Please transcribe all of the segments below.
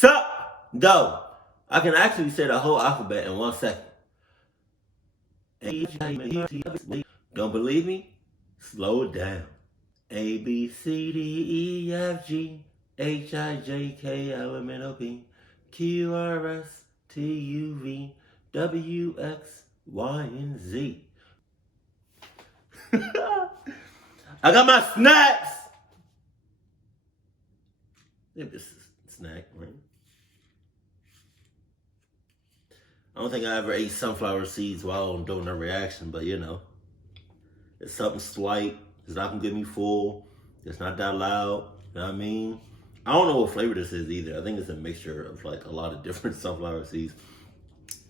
Sup? Go. I can actually say the whole alphabet in 1 second. Don't believe me? Slow it down. A, B, C, D, E, F, G, H, I, J, K, L, M, N, O, P, Q, R, S, T, U, V, W, X, Y, and Z. I got my snacks! This is a snack, right? I don't think I ever ate sunflower seeds while I'm doing a reaction, but you know, it's something slight. It's not gonna get me full. It's not that loud. You know what I mean? I don't know what flavor this is either. I think it's a mixture of like a lot of different sunflower seeds.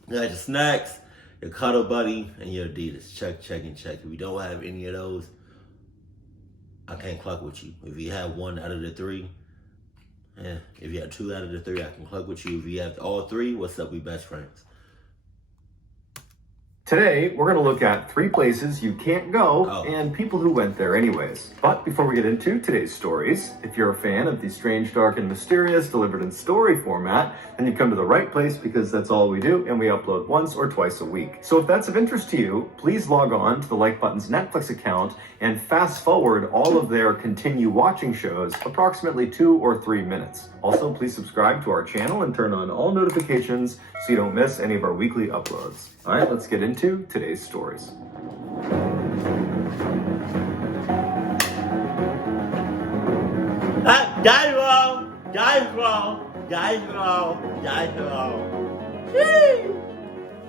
You got your snacks, your cuddle buddy, and your Adidas. Check, check, and check. If you don't have any of those, I can't cluck with you. If you have 1 out of the 3, yeah. If you have 2 out of the 3, I can cluck with you. If you have all 3, what's up? We best friends. Today, we're going to look at 3 places you can't go and people who went there anyways. But before we get into today's stories, if you're a fan of the strange, dark, and mysterious delivered in story format, then you've come to the right place because that's all we do and we upload once or twice a week. So if that's of interest to you, please log on to the Like Button's Netflix account and fast forward all of their continue watching shows approximately 2 or 3 minutes. Also, please subscribe to our channel and turn on all notifications so you don't miss any of our weekly uploads. All right, let's get into today's stories. Guys wrong.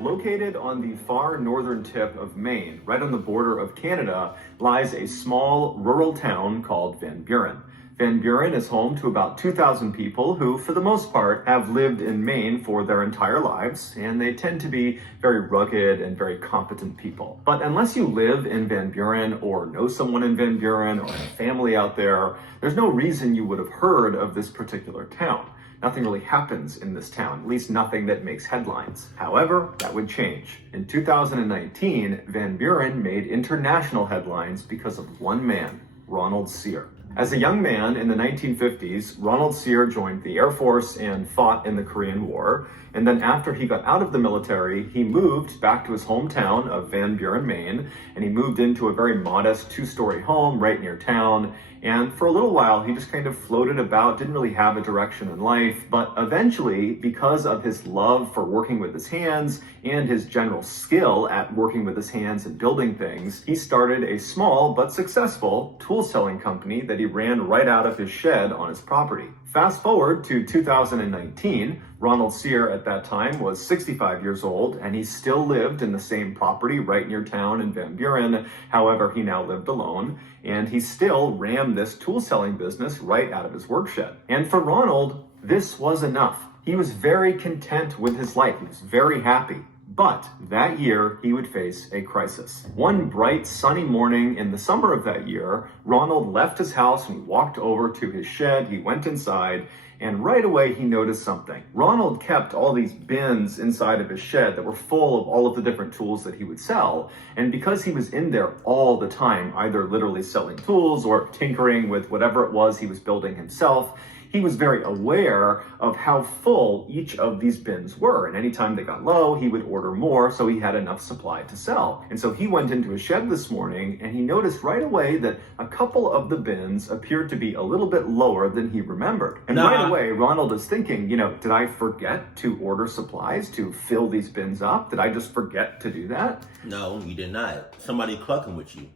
Located on the far northern tip of Maine, right on the border of Canada, lies a small rural town called Van Buren. Van Buren is home to about 2,000 people who, for the most part, have lived in Maine for their entire lives, and they tend to be very rugged and very competent people. But unless you live in Van Buren or know someone in Van Buren or have family out there, there's no reason you would have heard of this particular town. Nothing really happens in this town, at least nothing that makes headlines. However, that would change. In 2019, Van Buren made international headlines because of one man, Ronald Seer. As a young man in the 1950s, Ronald Seer joined the Air Force and fought in the Korean War. And then after he got out of the military, he moved back to his hometown of Van Buren, Maine, and he moved into a very modest 2-story home right near town. And for a little while, he just kind of floated about, didn't really have a direction in life. But eventually, because of his love for working with his hands and his general skill at working with his hands and building things, he started a small but successful tool selling company that he ran right out of his shed on his property. Fast forward to 2019, Ronald Seer at that time was 65 years old, and he still lived in the same property right near town in Van Buren. However, he now lived alone, and he still ran this tool selling business right out of his work shed. And for Ronald, this was enough. He was very content with his life. He was very happy. But that year, he would face a crisis. One bright, sunny morning in the summer of that year, Ronald left his house and walked over to his shed. He went inside, and right away he noticed something. Ronald kept all these bins inside of his shed that were full of all of the different tools that he would sell. And because he was in there all the time, either literally selling tools or tinkering with whatever it was he was building himself, he was very aware of how full each of these bins were. And anytime they got low, he would order more so he had enough supply to sell. And so he went into his shed this morning and he noticed right away that a couple of the bins appeared to be a little bit lower than he remembered. And right away, Ronald is thinking, did I forget to order supplies to fill these bins up? Did I just forget to do that? No, you did not. Somebody clucking with you.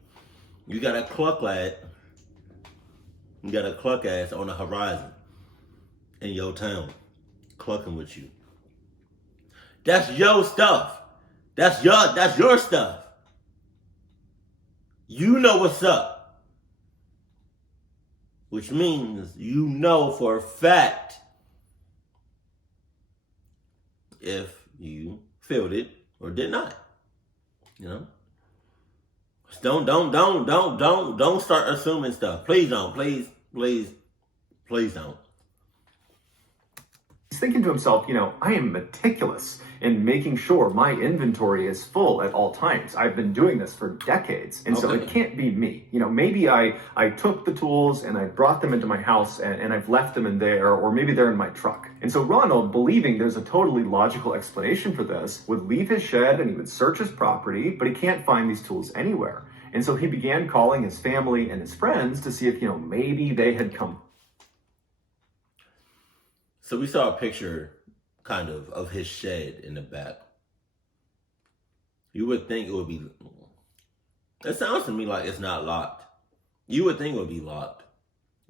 You got a cluck lad. You got a cluck ass on the horizon. In your town, clucking with you. That's your stuff. That's your stuff. You know what's up. Which means you know for a fact if you filled it or did not. Don't start assuming stuff. Please don't. Please don't. He's thinking to himself, I am meticulous in making sure my inventory is full at all times. I've been doing this for decades. And so it can't be me. Maybe I took the tools and I brought them into my house and I've left them in there, or maybe they're in my truck. And so Ronald, believing there's a totally logical explanation for this, would leave his shed and he would search his property, but he can't find these tools anywhere. And so he began calling his family and his friends to see if, maybe they had come. So we saw a picture, kind of his shed in the back. You would think it would be... It sounds to me like it's not locked. You would think it would be locked.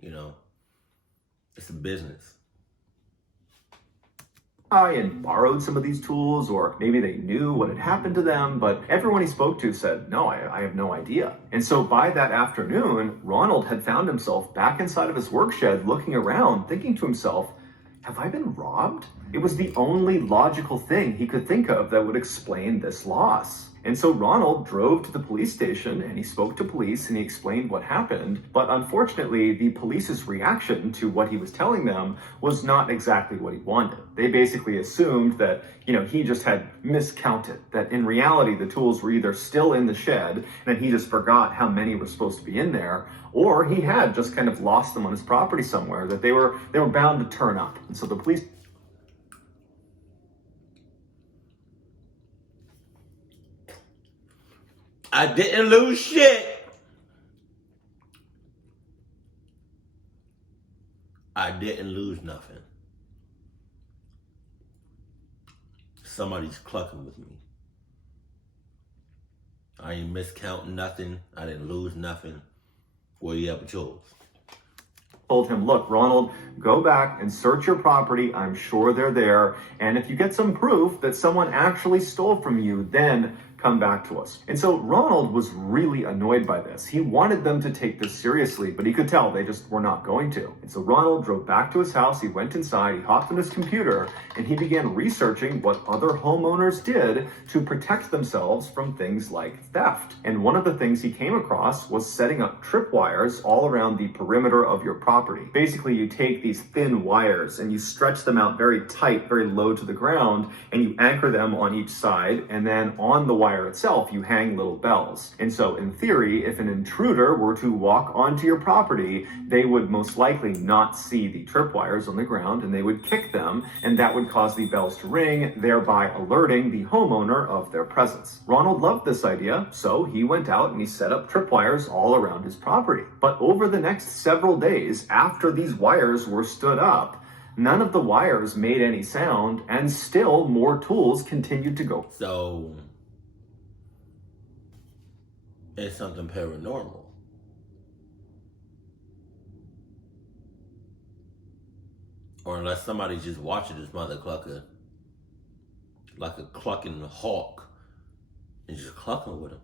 It's a business. And borrowed some of these tools, or maybe they knew what had happened to them, but everyone he spoke to said, no, I have no idea. And so by that afternoon, Ronald had found himself back inside of his work shed looking around, thinking to himself, have I been robbed? It was the only logical thing he could think of that would explain this loss. And so Ronald drove to the police station and he spoke to police and he explained what happened. But unfortunately, the police's reaction to what he was telling them was not exactly what he wanted. They basically assumed that, he just had miscounted, that in reality, the tools were either still in the shed and then he just forgot how many were supposed to be in there, or he had just kind of lost them on his property somewhere, that they were bound to turn up. And so the police... I didn't lose shit. I didn't lose nothing. Somebody's clucking with me. I ain't miscounting nothing. I didn't lose nothing. Where you at with yours? Told him, look, Ronald, go back and search your property. I'm sure they're there. And if you get some proof that someone actually stole from you, then come back to us. And so Ronald was really annoyed by this. He wanted them to take this seriously, but he could tell they just were not going to. And so Ronald drove back to his house. He went inside, he hopped on his computer, and he began researching what other homeowners did to protect themselves from things like theft. And one of the things he came across was setting up tripwires all around the perimeter of your property. Basically, you take these thin wires and you stretch them out very tight, very low to the ground, and you anchor them on each side, and then on the wire itself, you hang little bells. And so in theory, if an intruder were to walk onto your property, they would most likely not see the tripwires on the ground and they would kick them, and that would cause the bells to ring, thereby alerting the homeowner of their presence. Ronald loved this idea, so he went out and he set up tripwires all around his property. But over the next several days, after these wires were stood up, none of the wires made any sound, and still more tools continued to go. So it's something paranormal. Or unless somebody's just watching this mother clucker like a clucking hawk and just clucking with him.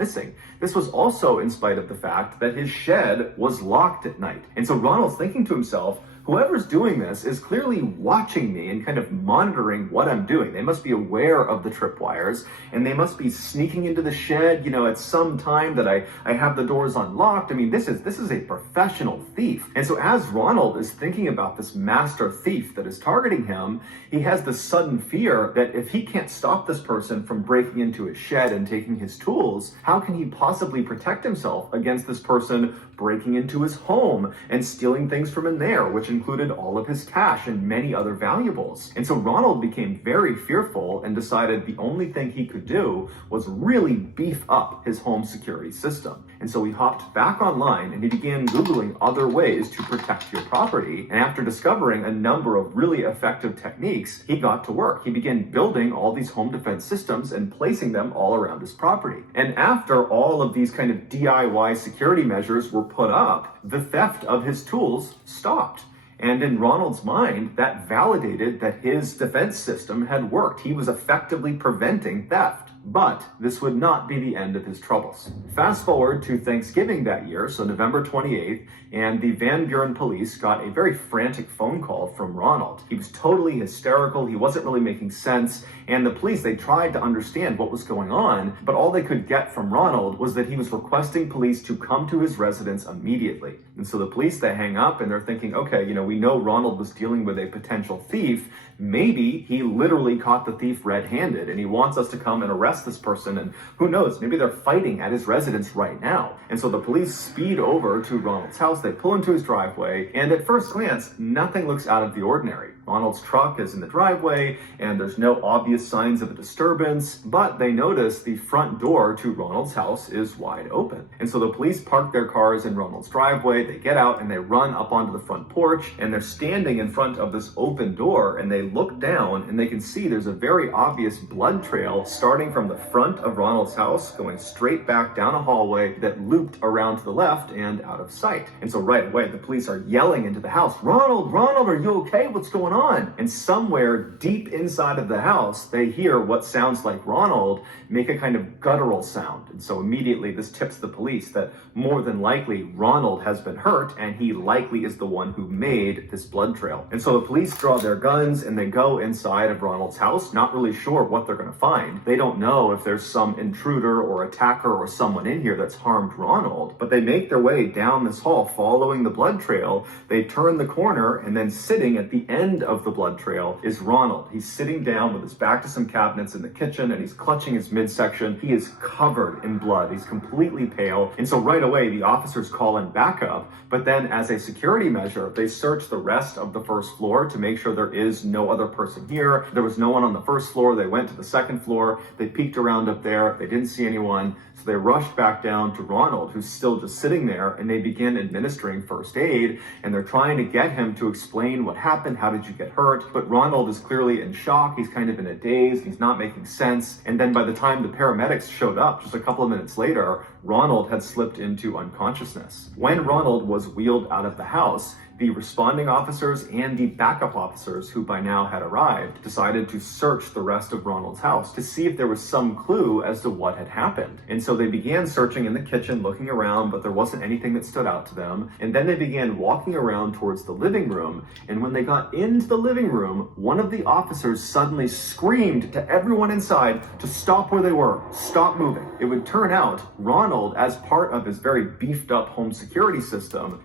Missing. This was also in spite of the fact that his shed was locked at night. And so Ronald's thinking to himself, whoever's doing this is clearly watching me and kind of monitoring what I'm doing. They must be aware of the tripwires, and they must be sneaking into the shed, at some time that I have the doors unlocked. I mean, this is a professional thief. And so as Ronald is thinking about this master thief that is targeting him, he has this sudden fear that if he can't stop this person from breaking into his shed and taking his tools, how can he possibly protect himself against this person breaking into his home and stealing things from in there, which included all of his cash and many other valuables. And so Ronald became very fearful and decided the only thing he could do was really beef up his home security system. And so he hopped back online and he began Googling other ways to protect your property. And after discovering a number of really effective techniques, he got to work. He began building all these home defense systems and placing them all around his property. And after all of these kind of DIY security measures were put up, the theft of his tools stopped. And in Ronald's mind, that validated that his defense system had worked. He was effectively preventing theft. But this would not be the end of his troubles. Fast forward to Thanksgiving that year, so November 28th, and the Van Buren police got a very frantic phone call from Ronald. He was totally hysterical, he wasn't really making sense, and the police, they tried to understand what was going on, but all they could get from Ronald was that he was requesting police to come to his residence immediately. And so the police, they hang up and they're thinking, okay, we know Ronald was dealing with a potential thief. Maybe he literally caught the thief red-handed and he wants us to come and arrest this person, and who knows, maybe they're fighting at his residence right now. And so the police speed over to Ronald's house, they pull into his driveway, and at first glance, nothing looks out of the ordinary. Ronald's truck is in the driveway, and there's no obvious signs of a disturbance, but they notice the front door to Ronald's house is wide open. And so the police park their cars in Ronald's driveway, they get out and they run up onto the front porch, and they're standing in front of this open door, and they look down and they can see there's a very obvious blood trail starting from the front of Ronald's house, going straight back down a hallway that looped around to the left and out of sight. And so right away, the police are yelling into the house, Ronald, are you okay? What's going on? And somewhere deep inside of the house, they hear what sounds like Ronald make a kind of guttural sound. And so immediately this tips the police that more than likely Ronald has been hurt, and he likely is the one who made this blood trail. And so the police draw their guns and they go inside of Ronald's house, not really sure what they're going to find. They don't know if there's some intruder or attacker or someone in here that's harmed Ronald, but they make their way down this hall following the blood trail. They turn the corner, and then sitting at the end of the blood trail is Ronald. He's sitting down with his back to some cabinets in the kitchen, and he's clutching his midsection. He is covered in blood. He's completely pale. And so right away, the officers call in backup, but then as a security measure, they search the rest of the first floor to make sure there is no other person here. There was no one on the first floor. They went to the second floor. They peeked around up there. They didn't see anyone. So they rushed back down to Ronald, who's still just sitting there, and they begin administering first aid, and they're trying to get him to explain what happened. How did you get hurt? But Ronald is clearly in shock. He's kind of in a daze. He's not making sense. And then by the time the paramedics showed up, just a couple of minutes later, Ronald had slipped into unconsciousness. When Ronald was wheeled out of the house, the responding officers and the backup officers, who by now had arrived, decided to search the rest of Ronald's house to see if there was some clue as to what had happened. And so they began searching in the kitchen, looking around, but there wasn't anything that stood out to them. And then they began walking around towards the living room. And when they got into the living room, one of the officers suddenly screamed to everyone inside to stop where they were, stop moving. It would turn out Ronald, as part of his very beefed up home security system,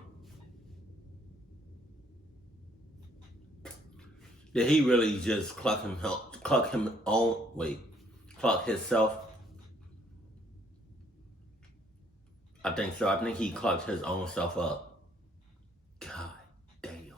did he really just clock himself? I think so. I think he clocked his own self up. God damn.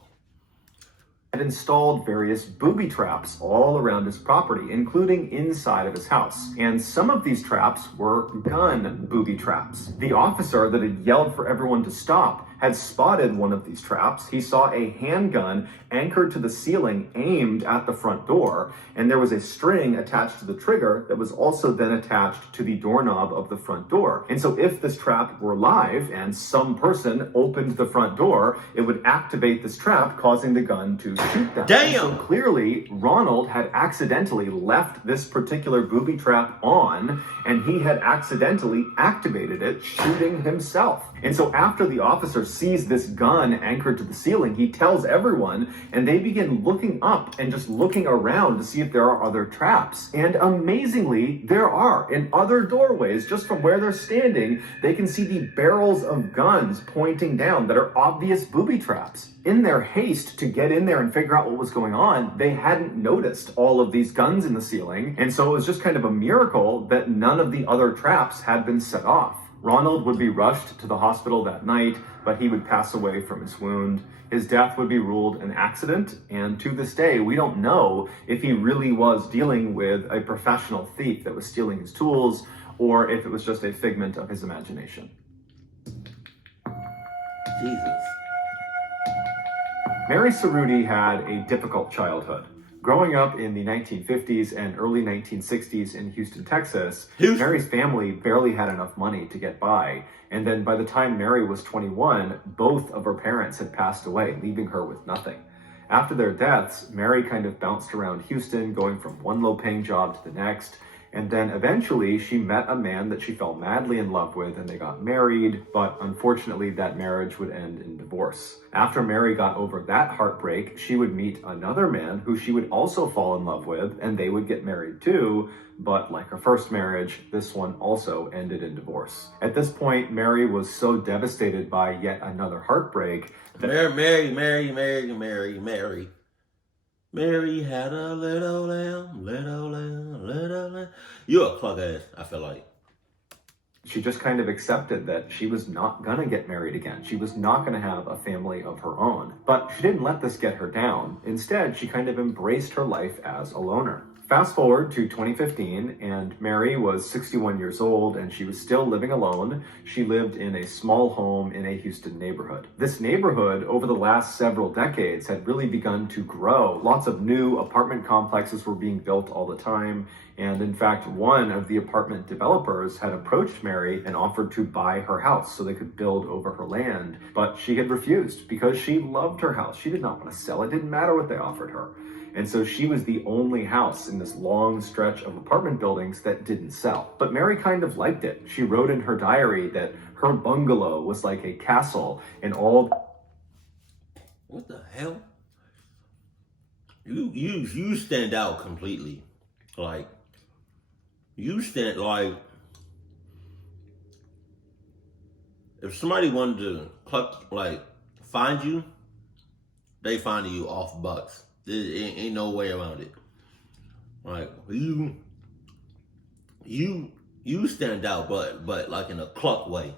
had installed various booby traps all around his property, including inside of his house. And some of these traps were gun booby traps. The officer that had yelled for everyone to stop had spotted one of these traps. He saw a handgun anchored to the ceiling aimed at the front door, and there was a string attached to the trigger that was also then attached to the doorknob of the front door. And so if this trap were live and some person opened the front door, it would activate this trap, causing the gun to shoot them. Damn! And so clearly, Ronald had accidentally left this particular booby trap on, and he had accidentally activated it, shooting himself. And so after the officer sees this gun anchored to the ceiling, he tells everyone, and they begin looking up and just looking around to see if there are other traps. And amazingly, there are. In other doorways, just from where they're standing, they can see the barrels of guns pointing down that are obvious booby traps. In their haste to get in there and figure out what was going on, they hadn't noticed all of these guns in the ceiling. And so it was just kind of a miracle that none of the other traps had been set off. Ronald would be rushed to the hospital that night, but he would pass away from his wound. His death would be ruled an accident, and to this day, we don't know if he really was dealing with a professional thief that was stealing his tools, or if it was just a figment of his imagination. Jesus. Mary Ceruti had a difficult childhood. Growing up in the 1950s and early 1960s in Houston, Texas, Mary's family barely had enough money to get by. And then by the time Mary was 21, both of her parents had passed away, leaving her with nothing. After their deaths, Mary kind of bounced around Houston, going from one low-paying job to the next. And then eventually she met a man that she fell madly in love with and they got married, but unfortunately that marriage would end in divorce. After Mary got over that heartbreak, she would meet another man who she would also fall in love with and they would get married too, but like her first marriage, this one also ended in divorce. At this point, Mary was so devastated by yet another heartbreak that Mary had a little lamb, little lamb, little lamb. You're a plug ass, I feel like. she just kind of accepted that she was not gonna get married again. She was not gonna have a family of her own. But she didn't let this get her down. Instead, she kind of embraced her life as a loner. Fast forward to 2015, and Mary was 61 years old, and she was still living alone. She lived in a small home in a Houston neighborhood. This neighborhood, over the last several decades, had really begun to grow. Lots of new apartment complexes were being built all the time, and in fact, one of the apartment developers had approached Mary and offered to buy her house so they could build over her land, but she had refused because she loved her house. She did not want to sell it. It didn't matter what they offered her. And so she was the only house in this long stretch of apartment buildings that didn't sell. But Mary kind of liked it. She wrote in her diary that her bungalow was like a castle and all... What the hell? You stand out completely. Like, you stand, like, if somebody wanted to, find you, they find you off bucks. There ain't no way around it. Like, you stand out, but like in a cluck way.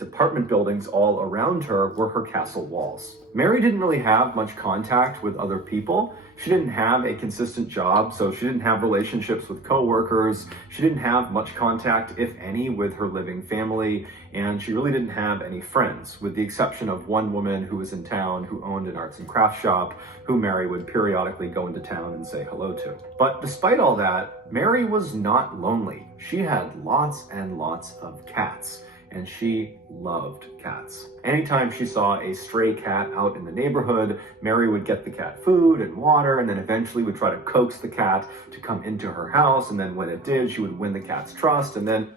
Apartment buildings all around her were her castle walls. Mary didn't really have much contact with other people. She didn't have a consistent job, so she didn't have relationships with coworkers. She didn't have much contact, if any, with her living family, and she really didn't have any friends, with the exception of one woman who was in town who owned an arts and crafts shop, who Mary would periodically go into town and say hello to. But despite all that, Mary was not lonely. She had lots and lots of cats. And she loved cats. Anytime she saw a stray cat out in the neighborhood, Mary would get the cat food and water, and then eventually would try to coax the cat to come into her house, and then when it did, she would win the cat's trust, and then...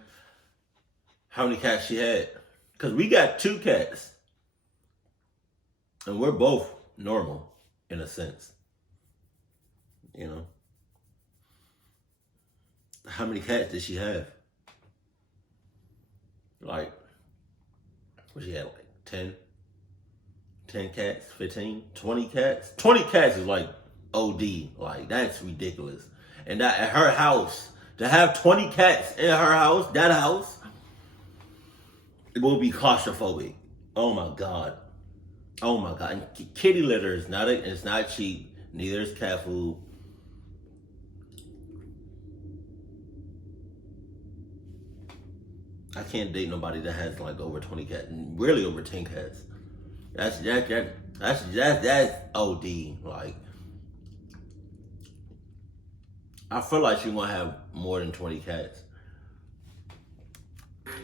How many cats she had? Because we got 2 cats. And we're both normal, in a sense. You know? How many cats did she have? Like, what she had, like 10 cats, 15, 20 cats? 20 cats is like OD. Like, that's ridiculous. And that at her house, to have 20 cats in her house, that house, it will be claustrophobic. Oh my God. Oh my God. And kitty litter is it's not cheap. Neither is cat food. I can't date nobody that has like over 20 cats, really over 10 cats. That's OD. Like, I feel like she want to have more than 20 cats.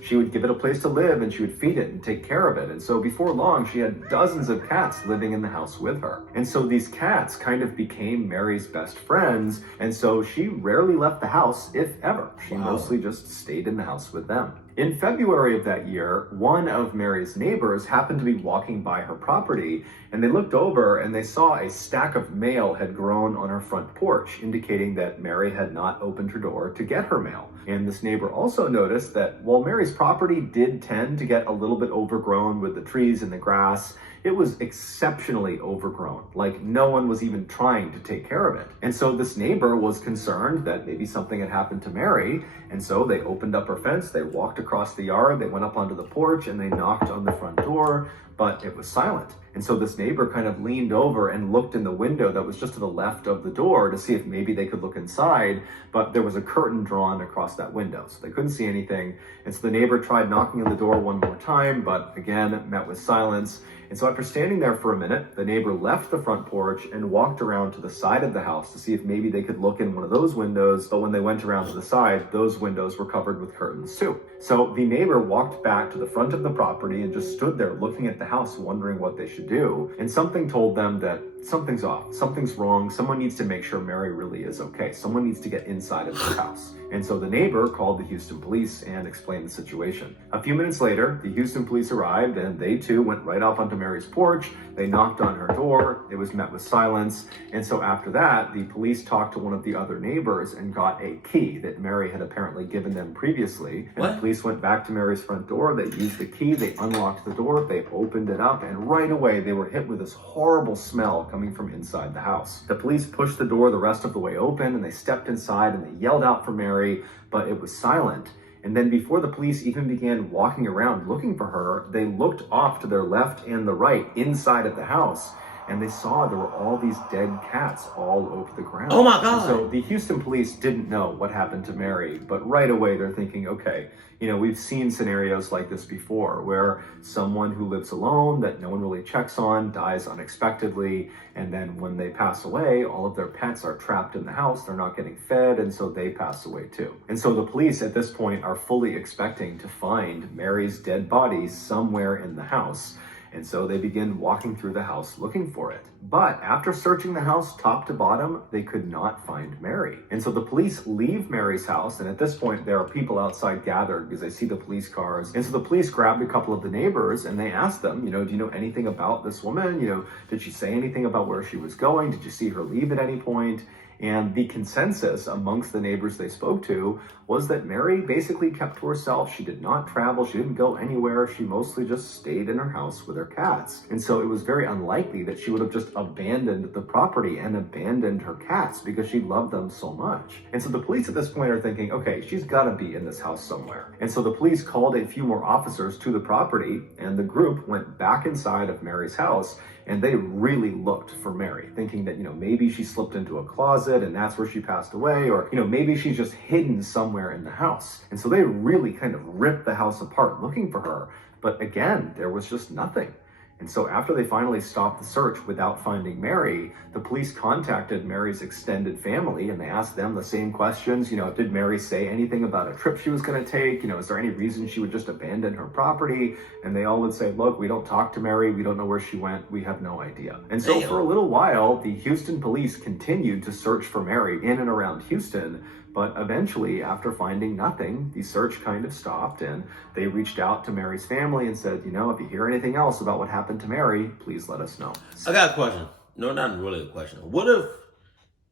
She would give it a place to live and she would feed it and take care of it. And so before long, she had dozens of cats living in the house with her. And so these cats kind of became Mary's best friends. And so she rarely left the house, if ever. She mostly just stayed in the house with them. In February of that year, one of Mary's neighbors happened to be walking by her property, and they looked over and they saw a stack of mail had grown on her front porch, indicating that Mary had not opened her door to get her mail. And this neighbor also noticed that while Mary's property did tend to get a little bit overgrown with the trees and the grass, it was exceptionally overgrown, like no one was even trying to take care of it. And so this neighbor was concerned that maybe something had happened to Mary, and so they opened up her fence, they walked across the yard, they went up onto the porch, and they knocked on the front door, but it was silent. And so this neighbor kind of leaned over and looked in the window that was just to the left of the door to see if maybe they could look inside, but there was a curtain drawn across that window, so they couldn't see anything. And so the neighbor tried knocking on the door one more time, but again, met with silence. And so after standing there for a minute, the neighbor left the front porch and walked around to the side of the house to see if maybe they could look in one of those windows. But when they went around to the side, those windows were covered with curtains too. So the neighbor walked back to the front of the property and just stood there looking at the house, wondering what they should do. And something told them that something's off, something's wrong, someone needs to make sure Mary really is okay. Someone needs to get inside of this house. And so the neighbor called the Houston police and explained the situation. A few minutes later, the Houston police arrived and they too went right up onto Mary's porch. They knocked on her door. It was met with silence. And so after that, the police talked to one of the other neighbors and got a key that Mary had apparently given them previously. And the police went back to Mary's front door. They used the key. They unlocked the door. They opened it up. And right away, they were hit with this horrible smell coming from inside the house. The police pushed the door the rest of the way open and they stepped inside and they yelled out for Mary, but it was silent. And then before the police even began walking around looking for her, they looked off to their left and the right inside of the house, and they saw there were all these dead cats all over the ground. Oh my God. And so the Houston police didn't know what happened to Mary, but right away they're thinking, okay, we've seen scenarios like this before where someone who lives alone that no one really checks on dies unexpectedly, and then when they pass away, all of their pets are trapped in the house, they're not getting fed, and so they pass away too. And so the police at this point are fully expecting to find Mary's dead body somewhere in the house. And so they begin walking through the house looking for it. But after searching the house top to bottom, they could not find Mary. And so the police leave Mary's house. And at this point, there are people outside gathered because they see the police cars. And so the police grabbed a couple of the neighbors and they asked them, do you know anything about this woman? Did she say anything about where she was going? Did you see her leave at any point? And the consensus amongst the neighbors they spoke to was that Mary basically kept to herself. She did not travel. She didn't go anywhere. She mostly just stayed in her house with her cats. And so it was very unlikely that she would have just abandoned the property and abandoned her cats because she loved them so much. And so the police at this point are thinking, okay, she's got to be in this house somewhere. And so the police called a few more officers to the property, and the group went back inside of Mary's house, and they really looked for Mary, thinking that, maybe she slipped into a closet and that's where she passed away, or, maybe she's just hidden somewhere in the house. And so they really kind of ripped the house apart looking for her. But again, there was just nothing. And so after they finally stopped the search without finding Mary, the police contacted Mary's extended family and they asked them the same questions. Did Mary say anything about a trip she was going to take? Is there any reason she would just abandon her property? And they all would say, look, we don't talk to Mary. We don't know where she went. We have no idea. And so for a little while, the Houston police continued to search for Mary in and around Houston. But eventually, after finding nothing, the search kind of stopped and they reached out to Mary's family and said, if you hear anything else about what happened to Mary, please let us know. I got a question. No, not really a question. What if,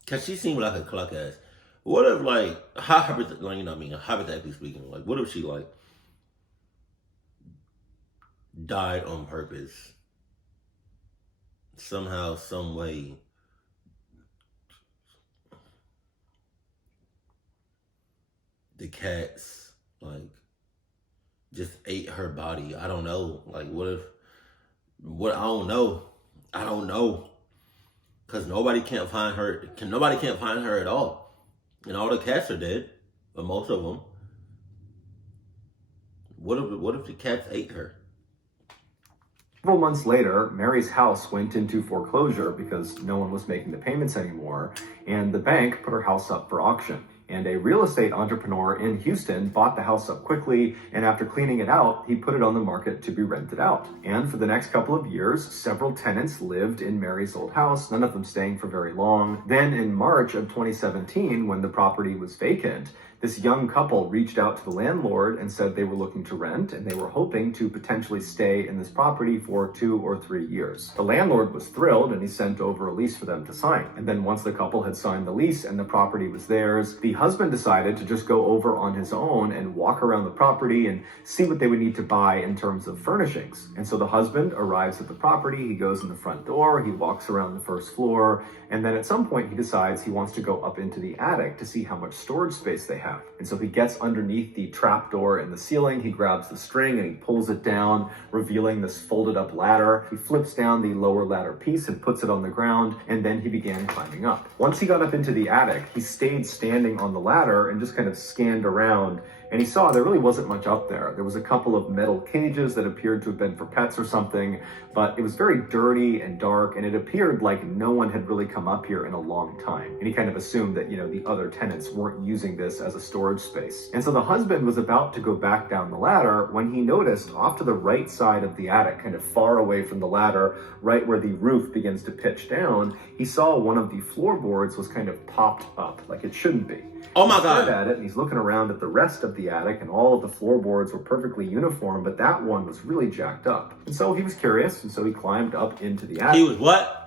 because she seemed like a cluck ass, what if hypothetically speaking, what if she died on purpose? Somehow, some way. The cats, just ate her body. I don't know. I don't know. Because nobody can't find her. Nobody can't find her at all. And all the cats are dead. But most of them. What if the cats ate her? Several months later, Mary's house went into foreclosure because no one was making the payments anymore. And the bank put her house up for auction. And a real estate entrepreneur in Houston bought the house up quickly, and after cleaning it out, he put it on the market to be rented out. And for the next couple of years, several tenants lived in Mary's old house, none of them staying for very long. Then in March of 2017, when the property was vacant, this young couple reached out to the landlord and said they were looking to rent and they were hoping to potentially stay in this property for 2 or 3 years. The landlord was thrilled and he sent over a lease for them to sign. And then once the couple had signed the lease and the property was theirs, the husband decided to just go over on his own and walk around the property and see what they would need to buy in terms of furnishings. And so the husband arrives at the property, he goes in the front door, he walks around the first floor, and then at some point he decides he wants to go up into the attic to see how much storage space they have. And so he gets underneath the trap door in the ceiling, he grabs the string and he pulls it down, revealing this folded up ladder. He flips down the lower ladder piece and puts it on the ground, and then he began climbing up. Once he got up into the attic, he stayed standing on the ladder and just kind of scanned around and he saw there really wasn't much up there. There was a couple of metal cages that appeared to have been for pets or something, but it was very dirty and dark, and it appeared like no one had really come up here in a long time. And he kind of assumed that, the other tenants weren't using this as a storage space. And so the husband was about to go back down the ladder when he noticed off to the right side of the attic, kind of far away from the ladder, right where the roof begins to pitch down, he saw one of the floorboards was kind of popped up like it shouldn't be. Oh my He God. stared at it, and he's looking around at the rest of the attic, and all of the floorboards were perfectly uniform, but that one was really jacked up. And so he was curious, and so he climbed up into the attic. He was what?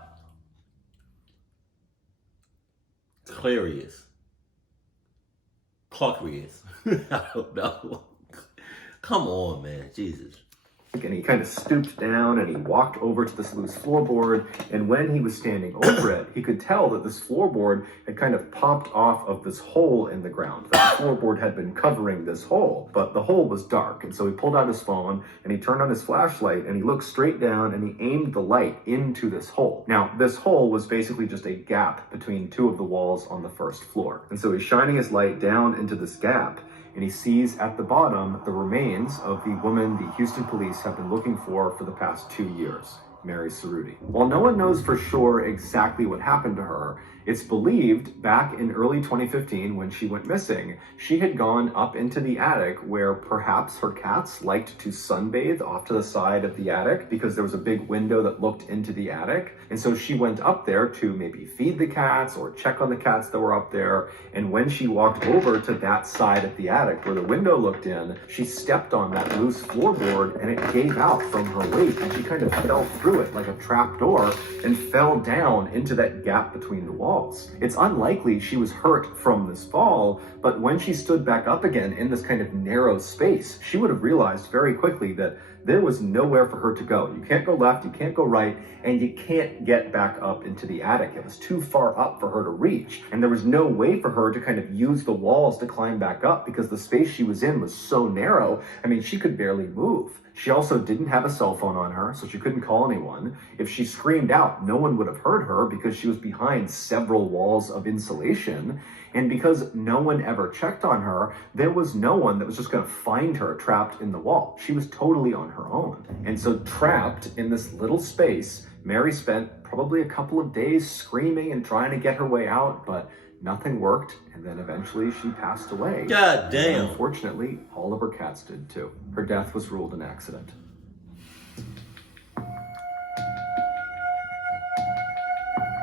Clarius. Clarkius. I don't know. Come on, man. Jesus. And he kind of stooped down and he walked over to this loose floorboard, and when he was standing over it, he could tell that this floorboard had kind of popped off of this hole in the ground. That the floorboard had been covering this hole, but the hole was dark, and so he pulled out his phone and he turned on his flashlight and he looked straight down and he aimed the light into this hole. Now, this hole was basically just a gap between two of the walls on the first floor. And so he's shining his light down into this gap, and he sees at the bottom the remains of the woman the Houston police have been looking for the past 2 years, Mary Ceruti. While no one knows for sure exactly what happened to her, it's believed back in early 2015 when she went missing, she had gone up into the attic where perhaps her cats liked to sunbathe off to the side of the attic because there was a big window that looked into the attic. And so she went up there to maybe feed the cats or check on the cats that were up there. And when she walked over to that side of the attic where the window looked in, she stepped on that loose floorboard and it gave out from her weight, and she kind of fell through it like a trap door and fell down into that gap between the walls. It's unlikely she was hurt from this fall, but when she stood back up again in this kind of narrow space, she would have realized very quickly that there was nowhere for her to go. You can't go left, you can't go right, and you can't get back up into the attic. It was too far up for her to reach, and there was no way for her to kind of use the walls to climb back up because the space she was in was so narrow. I mean, she could barely move. She also didn't have a cell phone on her, so she couldn't call anyone. If she screamed out, no one would have heard her because she was behind several walls of insulation. And because no one ever checked on her, there was no one that was just going to find her trapped in the wall. She was totally on her own. And so trapped in this little space, Mary spent probably a couple of days screaming and trying to get her way out, but nothing worked, and then eventually she passed away. God damn. And unfortunately, all of her cats did too. Her death was ruled an accident.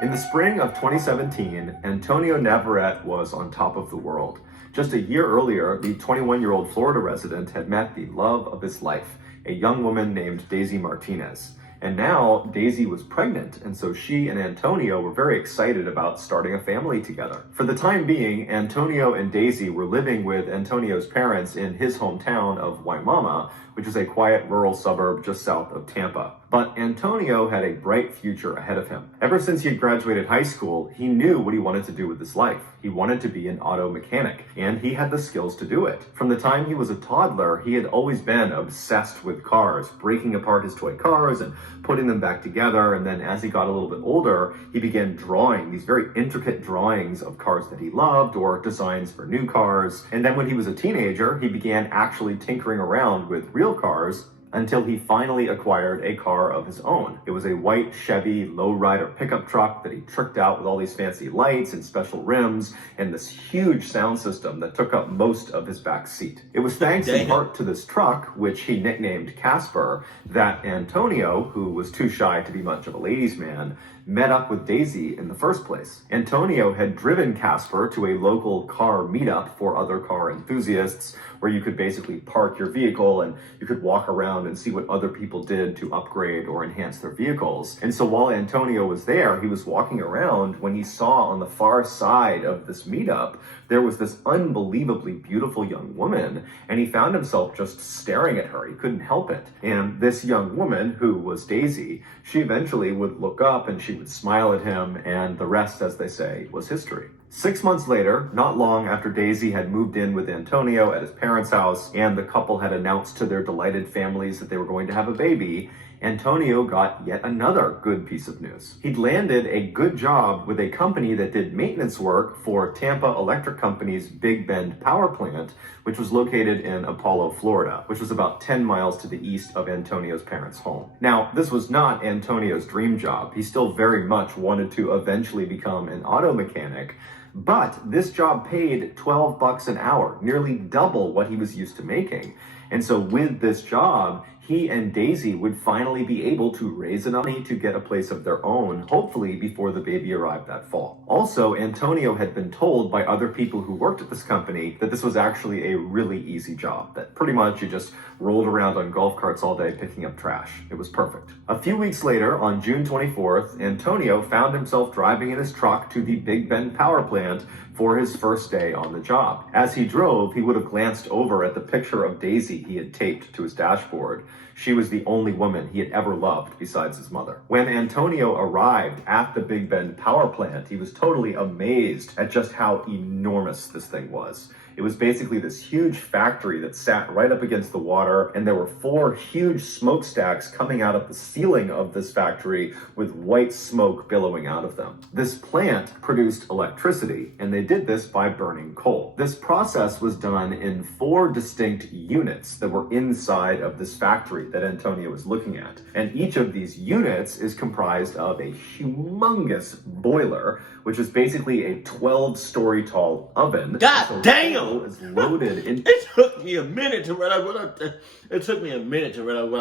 In the spring of 2017, Antonio Navarrete was on top of the world. Just a year earlier, the 21-year-old Florida resident had met the love of his life, a young woman named Daisy Martinez. And now Daisy was pregnant, and so she and Antonio were very excited about starting a family together. For the time being, Antonio and Daisy were living with Antonio's parents in his hometown of Waimama, which is a quiet rural suburb just south of Tampa. But Antonio had a bright future ahead of him. Ever since he had graduated high school, he knew what he wanted to do with his life. He wanted to be an auto mechanic, and he had the skills to do it. From the time he was a toddler, he had always been obsessed with cars, breaking apart his toy cars and putting them back together. And then as he got a little bit older, he began drawing these very intricate drawings of cars that he loved or designs for new cars. And then when he was a teenager, he began actually tinkering around with real cars until he finally acquired a car of his own. It was a white Chevy lowrider pickup truck that he tricked out with all these fancy lights and special rims and this huge sound system that took up most of his back seat. It was thanks in part to this truck, which he nicknamed Casper, that Antonio, who was too shy to be much of a ladies' man, met up with Daisy in the first place. Antonio had driven Casper to a local car meetup for other car enthusiasts, where you could basically park your vehicle and you could walk around and see what other people did to upgrade or enhance their vehicles. And so while Antonio was there, he was walking around when he saw on the far side of this meetup, there was this unbelievably beautiful young woman, and he found himself just staring at her. He couldn't help it. And this young woman, who was Daisy, she eventually would look up and she would smile at him, and the rest, as they say, was history. 6 months later, not long after Daisy had moved in with Antonio at his parents' house and the couple had announced to their delighted families that they were going to have a baby, Antonio got yet another good piece of news. He'd landed a good job with a company that did maintenance work for Tampa Electric Company's Big Bend power plant, which was located in Apollo, Florida, which was about 10 miles to the east of Antonio's parents' home. Now, this was not Antonio's dream job. He still very much wanted to eventually become an auto mechanic, but this job paid $12 an hour, nearly double what he was used to making. And so with this job, he and Daisy would finally be able to raise enough money to get a place of their own, hopefully before the baby arrived that fall. Also, Antonio had been told by other people who worked at this company that this was actually a really easy job, that pretty much you just rolled around on golf carts all day picking up trash. It was perfect. A few weeks later, on June 24th, Antonio found himself driving in his truck to the Big Bend power plant for his first day on the job. As he drove, he would have glanced over at the picture of Daisy he had taped to his dashboard. She was the only woman he had ever loved besides his mother. When Antonio arrived at the Big Bend power plant, he was totally amazed at just how enormous this thing was. It was basically this huge factory that sat right up against the water, and there were 4 huge smokestacks coming out of the ceiling of this factory with white smoke billowing out of them. This plant produced electricity, and they did this by burning coal. This process was done in 4 distinct units that were inside of this factory that Antonio was looking at. And each of these units is comprised of a humongous boiler, which is basically a 12-story tall oven. God damn! Is loaded in. It took me a minute to realize what I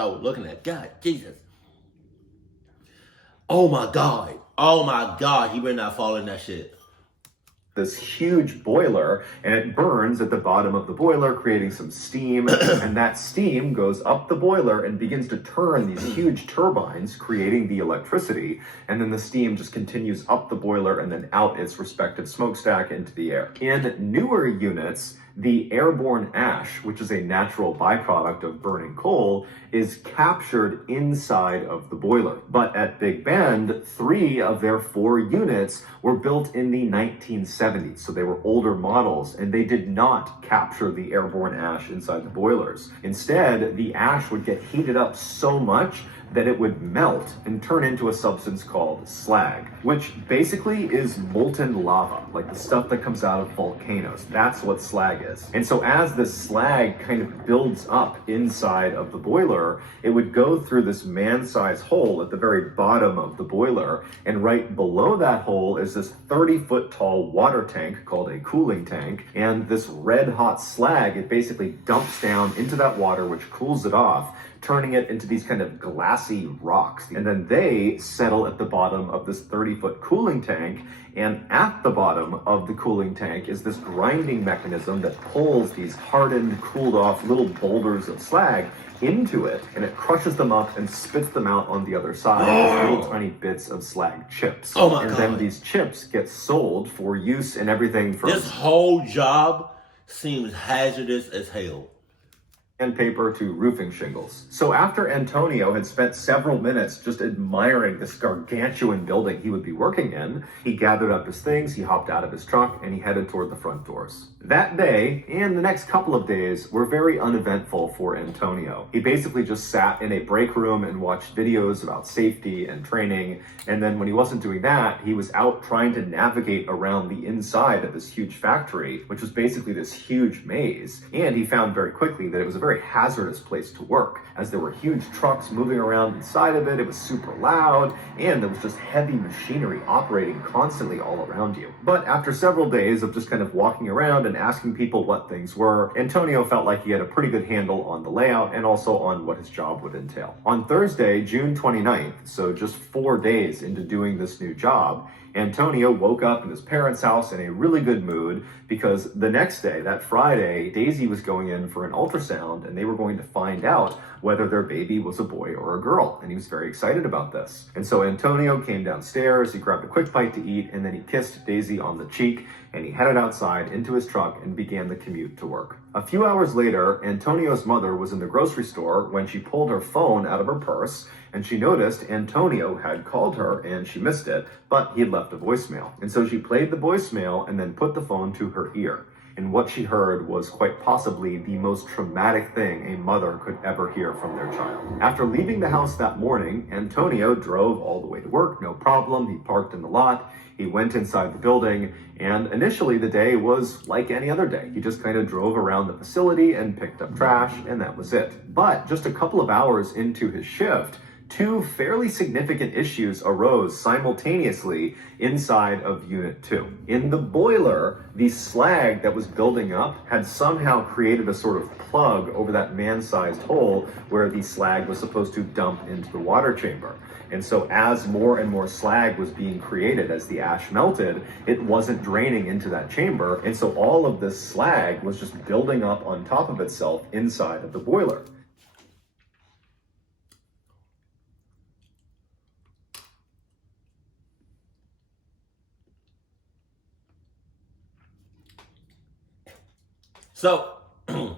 was looking at. God, Jesus. Oh my God. He better not fall in that shit. This huge boiler, and it burns at the bottom of the boiler, creating some steam, and that steam goes up the boiler and begins to turn these huge turbines, creating the electricity, and then the steam just continues up the boiler and then out its respective smokestack into the air. In newer units, the airborne ash, which is a natural byproduct of burning coal, is captured inside of the boiler. But at Big Bend, 3 of their 4 units were built in the 1970s, so they were older models, and they did not capture the airborne ash inside the boilers. Instead, the ash would get heated up so much that it would melt and turn into a substance called slag, which basically is molten lava, like the stuff that comes out of volcanoes. That's what slag is. And so as this slag kind of builds up inside of the boiler, it would go through this man-sized hole at the very bottom of the boiler, and right below that hole is this 30-foot tall water tank called a cooling tank, and this red-hot slag, it basically dumps down into that water, which cools it off, turning it into these kind of glassy rocks. And then they settle at the bottom of this 30-foot cooling tank, and at the bottom of the cooling tank is this grinding mechanism that pulls these hardened, cooled off little boulders of slag into it, and it crushes them up and spits them out on the other side as little tiny bits of slag chips. Oh my God. Then these chips get sold for use in everything from this whole job seems hazardous as hell. Paper to roofing shingles. So after Antonio had spent several minutes just admiring this gargantuan building he would be working in, he gathered up his things, he hopped out of his truck, and he headed toward the front doors. That day, and the next couple of days, were very uneventful for Antonio. He basically just sat in a break room and watched videos about safety and training, and then when he wasn't doing that, he was out trying to navigate around the inside of this huge factory, which was basically this huge maze, and he found very quickly that it was a very hazardous place to work, as there were huge trucks moving around inside of it, it was super loud, and there was just heavy machinery operating constantly all around you. But after several days of just kind of walking around and asking people what things were, Antonio felt like he had a pretty good handle on the layout and also on what his job would entail. On Thursday, June 29th, so just 4 days into doing this new job, Antonio woke up in his parents' house in a really good mood because the next day, that Friday, Daisy was going in for an ultrasound ultrasound, and they were going to find out whether their baby was a boy or a girl. And he was very excited about this. And so Antonio came downstairs, he grabbed a quick bite to eat, and then he kissed Daisy on the cheek, and he headed outside into his truck and began the commute to work. A few hours later, Antonio's mother was in the grocery store when she pulled her phone out of her purse, and she noticed Antonio had called her and she missed it, but he had left a voicemail. And so she played the voicemail and then put the phone to her ear. And what she heard was quite possibly the most traumatic thing a mother could ever hear from their child. After leaving the house that morning, Antonio drove all the way to work, no problem. He parked in the lot, he went inside the building, and initially the day was like any other day. He just kind of drove around the facility and picked up trash, and that was it. But just a couple of hours into his shift, two fairly significant issues arose simultaneously inside of Unit 2. In the boiler, the slag that was building up had somehow created a sort of plug over that man-sized hole where the slag was supposed to dump into the water chamber. And so as more and more slag was being created, as the ash melted, it wasn't draining into that chamber. And so all of this slag was just building up on top of itself inside of the boiler. So, you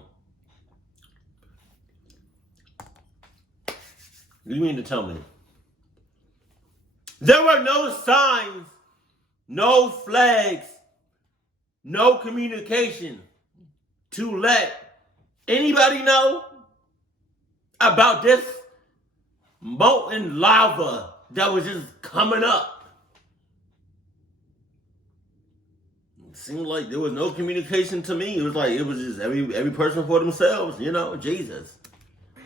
mean to tell me there were no signs, no flags, no communication to let anybody know about this molten lava that was just coming up? Seemed like there was no communication to me. It was like, it was just every person for themselves, Jesus.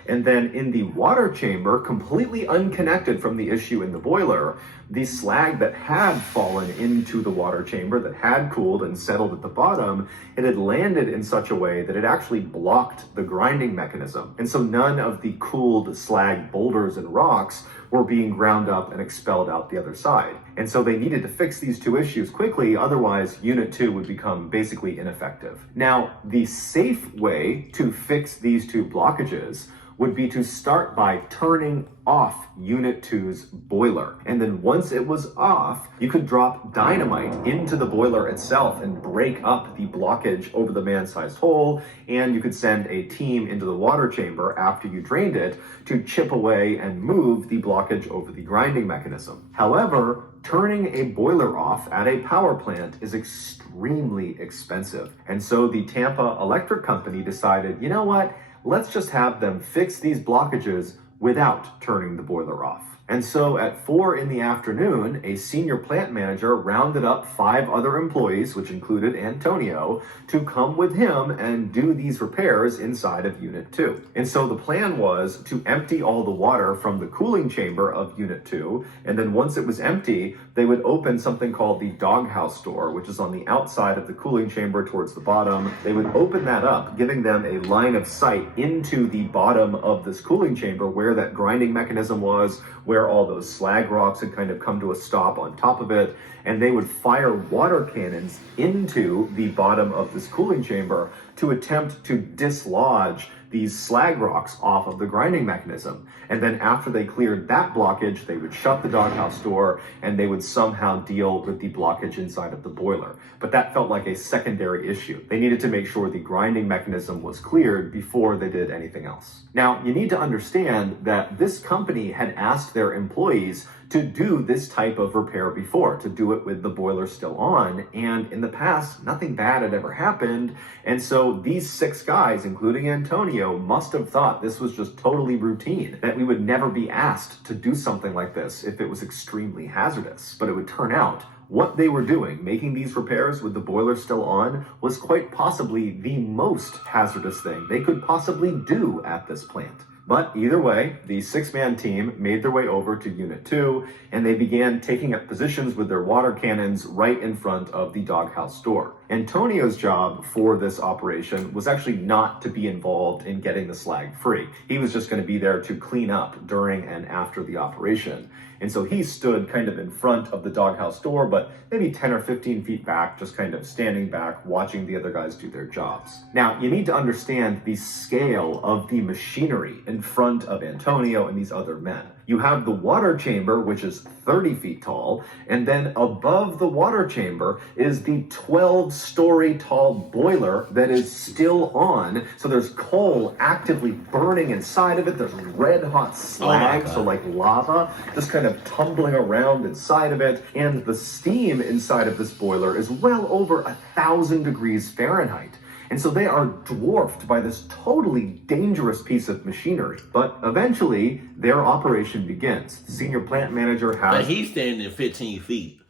And then in the water chamber, completely unconnected from the issue in the boiler, the slag that had fallen into the water chamber, that had cooled and settled at the bottom, it had landed in such a way that it actually blocked the grinding mechanism. And so none of the cooled slag boulders and rocks were being ground up and expelled out the other side. And so they needed to fix these two issues quickly, otherwise Unit 2 would become basically ineffective. Now, the safe way to fix these two blockages would be to start by turning off Unit 2's boiler. And then once it was off, you could drop dynamite into the boiler itself and break up the blockage over the man-sized hole, and you could send a team into the water chamber after you drained it to chip away and move the blockage over the grinding mechanism. However, turning a boiler off at a power plant is extremely expensive. And so the Tampa Electric Company decided, you know what? Let's just have them fix these blockages without turning the boiler off. And so at 4 in the afternoon, a senior plant manager rounded up 5 other employees, which included Antonio, to come with him and do these repairs inside of Unit 2. And so the plan was to empty all the water from the cooling chamber of Unit 2, and then once it was empty, they would open something called the doghouse door, which is on the outside of the cooling chamber towards the bottom. They would open that up, giving them a line of sight into the bottom of this cooling chamber where that grinding mechanism was, where all those slag rocks had kind of come to a stop on top of it, and they would fire water cannons into the bottom of this cooling chamber to attempt to dislodge these slag rocks off of the grinding mechanism. And then after they cleared that blockage, they would shut the doghouse door and they would somehow deal with the blockage inside of the boiler. But that felt like a secondary issue. They needed to make sure the grinding mechanism was cleared before they did anything else. Now, you need to understand that this company had asked their employees to do this type of repair before, to do it with the boiler still on, and in the past, nothing bad had ever happened, and so these 6 guys, including Antonio, must have thought this was just totally routine, that we would never be asked to do something like this if it was extremely hazardous. But it would turn out what they were doing, making these repairs with the boiler still on, was quite possibly the most hazardous thing they could possibly do at this plant. But either way, the 6-man team made their way over to Unit 2, and they began taking up positions with their water cannons right in front of the doghouse door. Antonio's job for this operation was actually not to be involved in getting the slag free. He was just going to be there to clean up during and after the operation. And so he stood kind of in front of the doghouse door, but maybe 10 or 15 feet back, just kind of standing back, watching the other guys do their jobs. Now, you need to understand the scale of the machinery in front of Antonio and these other men. You have the water chamber, which is 30 feet tall, and then above the water chamber is the 12-story tall boiler that is still on. So there's coal actively burning inside of it. There's red hot slag, so like lava, just kind of tumbling around inside of it. And the steam inside of this boiler is well over 1,000 degrees Fahrenheit. And so they are dwarfed by this totally dangerous piece of machinery. But eventually, their operation begins. The senior plant manager has... But he's standing 15 feet.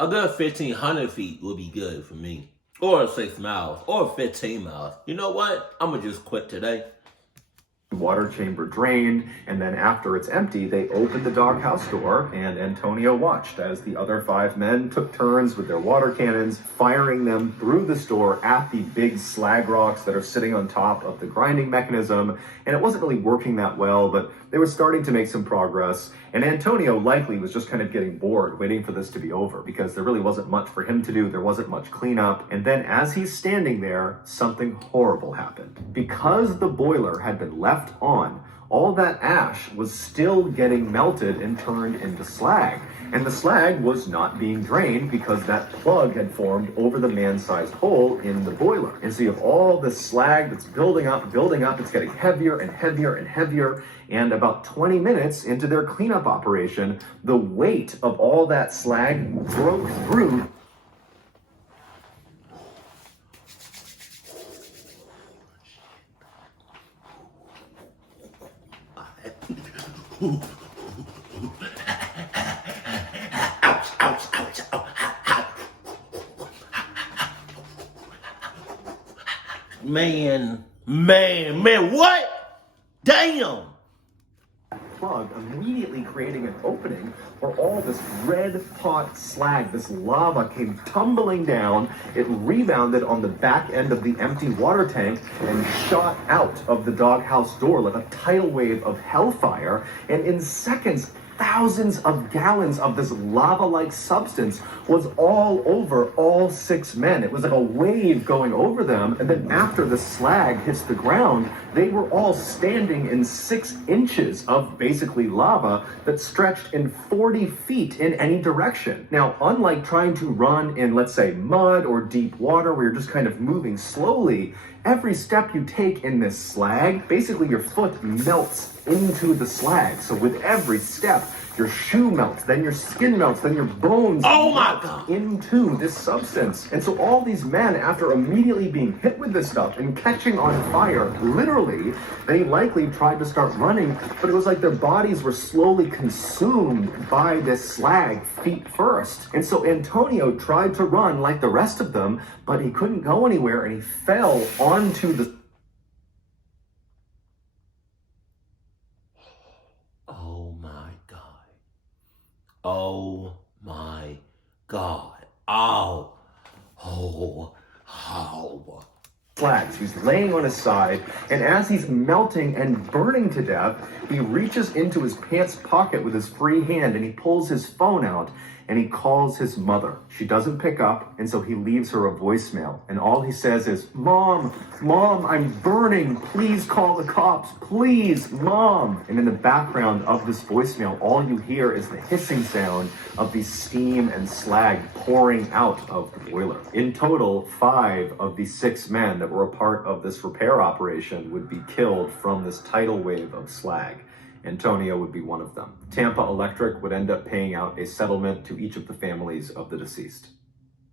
A good 1,500 feet would be good for me. Or 6 miles. Or 15 miles. You know what? I'm going to just quit today. Water chamber drained, and then after it's empty, they opened the doghouse door, and Antonio watched as the other 5 men took turns with their water cannons, firing them through this door at the big slag rocks that are sitting on top of the grinding mechanism. And it wasn't really working that well, but they were starting to make some progress, and Antonio likely was just kind of getting bored waiting for this to be over, because there really wasn't much for him to do. There wasn't much cleanup. And then as he's standing there, something horrible happened. Because the boiler had been left on, all that ash was still getting melted and turned into slag. And the slag was not being drained because that plug had formed over the man-sized hole in the boiler. And so you have all this slag that's building up, it's getting heavier and heavier and heavier. And about 20 minutes into their cleanup operation, the weight of all that slag broke through. Ouch, ouch, ouch, ouch. Man, what? Damn! Plug immediately creating an opening where all this red hot slag, this lava came tumbling down. It rebounded on the back end of the empty water tank and shot out of the doghouse door like a tidal wave of hellfire. And in seconds, thousands of gallons of this lava-like substance was all over all 6 men. It was like a wave going over them. And then after the slag hits the ground, they were all standing in 6 inches of basically lava that stretched in 40 feet in any direction. Now, unlike trying to run in, let's say, mud or deep water where you're just kind of moving slowly, every step you take in this slag, basically your foot melts into the slag. So with every step, your shoe melts, then your skin melts, then your bones melt into this substance. And so all these men, after immediately being hit with this stuff and catching on fire, literally, they likely tried to start running, but it was like their bodies were slowly consumed by this slag feet first. And so Antonio tried to run like the rest of them, but he couldn't go anywhere, and he fell onto the... Oh my God. Oh. Flags. He's laying on his side, and as he's melting and burning to death, he reaches into his pants pocket with his free hand and he pulls his phone out and he calls his mother. She doesn't pick up, and so he leaves her a voicemail. And all he says is, Mom, I'm burning. Please call the cops. Please, Mom. And in the background of this voicemail, all you hear is the hissing sound of the steam and slag pouring out of the boiler. In total, 5 of the 6 men that were a part of this repair operation would be killed from this tidal wave of slag. Antonio would be one of them. Tampa Electric would end up paying out a settlement to each of the families of the deceased.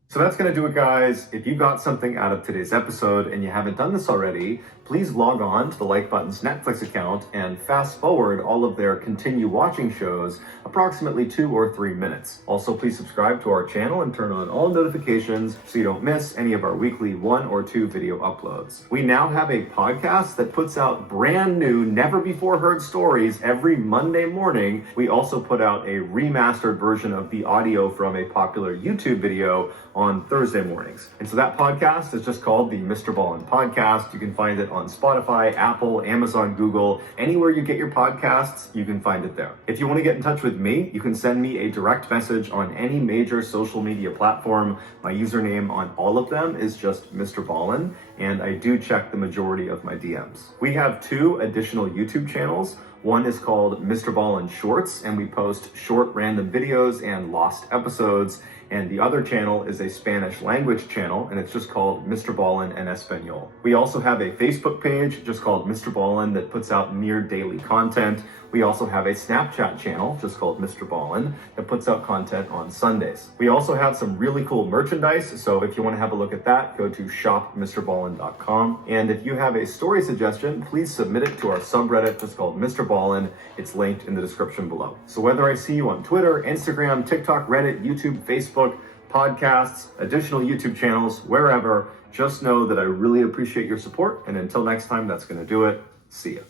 So that's going to do it, guys. If you got something out of today's episode and you haven't done this already, please log on to the Like Button's Netflix account and fast forward all of their continue watching shows approximately 2 or 3 minutes. Also, please subscribe to our channel and turn on all notifications so you don't miss any of our weekly 1 or 2 video uploads. We now have a podcast that puts out brand new, never before heard stories every Monday morning. We also put out a remastered version of the audio from a popular YouTube video on Thursday mornings. And so that podcast is just called the MrBallen Podcast. You can find it on Spotify, Apple, Amazon, Google, anywhere you get your podcasts, you can find it there. If you want to get in touch with me, you can send me a direct message on any major social media platform. My username on all of them is just MrBallen, and I do check the majority of my DMs. We have 2 additional YouTube channels. One is called MrBallen Shorts, and we post short random videos and lost episodes. And the other channel is a Spanish language channel, and it's just called MrBallen en Español. We also have a Facebook page just called MrBallen that puts out near daily content. We also have a Snapchat channel just called MrBallen that puts out content on Sundays. We also have some really cool merchandise, so if you want to have a look at that, go to shopmrballen.com. And if you have a story suggestion, please submit it to our subreddit just called MrBallen. It's linked in the description below. So whether I see you on Twitter, Instagram, TikTok, Reddit, YouTube, Facebook, podcasts, additional YouTube channels, wherever, just know that I really appreciate your support. And until next time, that's going to do it. See ya.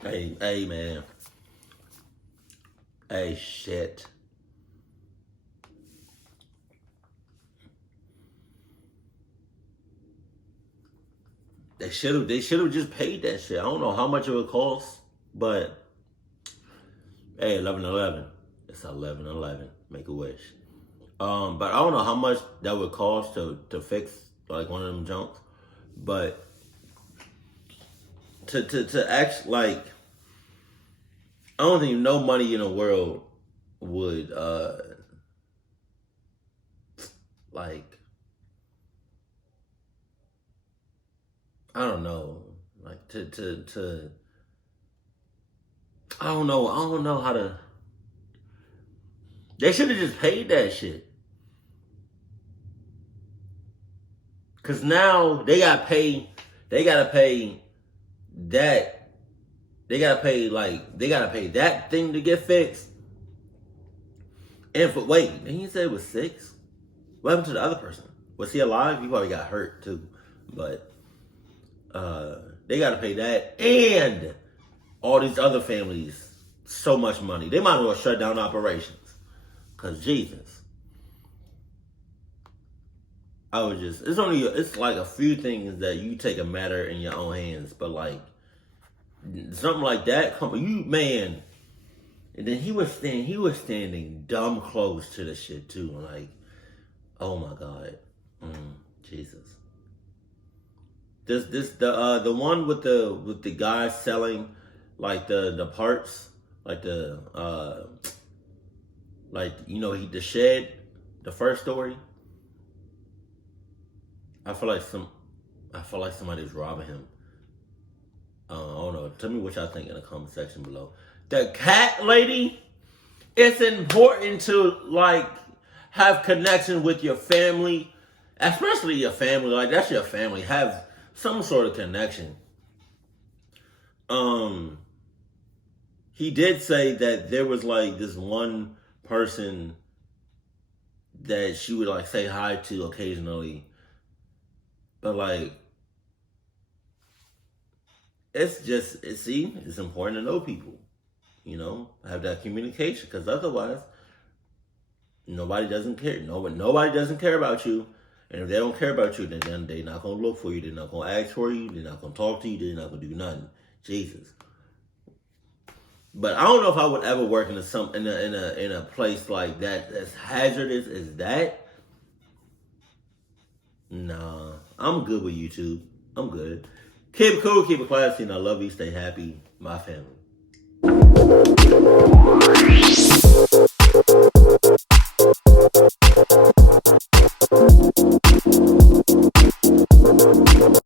Hey, man. Hey, shit. They should have just paid that shit. I don't know how much it would cost, but hey, 11/11. It's 11/11. Make a wish. But I don't know how much that would cost to fix like one of them junks. But to act like, I don't think no money in the world would like, I don't know, like I don't know how to. They should have just paid that shit. Cause now they gotta pay that. They gotta pay that thing to get fixed. And wait, he said it was 6? What happened to the other person? Was he alive? He probably got hurt too. But they gotta pay that and all these other families so much money. They might as well shut down operations. Cause Jesus. It's like a few things that you take a matter in your own hands, but like something like that, man. And then he was standing dumb close to the shit too. Like, oh my God, Jesus. The one with the guy selling like the parts, like the the shed, the first story. I feel like somebody's robbing him. I don't know. Tell me what y'all think in the comment section below. The cat lady, it's important to like have connection with your family, especially your family. Like that's your family. Have some sort of connection. He did say that there was like this one person that she would like say hi to occasionally. But like, it's important to know people, have that communication, because otherwise, nobody doesn't care. Nobody doesn't care about you, and if they don't care about you, then they're not gonna look for you. They're not gonna ask for you. They're not gonna talk to you. They're not gonna do nothing. Jesus. But I don't know if I would ever work in a place like that as hazardous as that. Nah, I'm good with YouTube. I'm good. Keep it cool, keep it classy, and I love you. Stay happy, my family.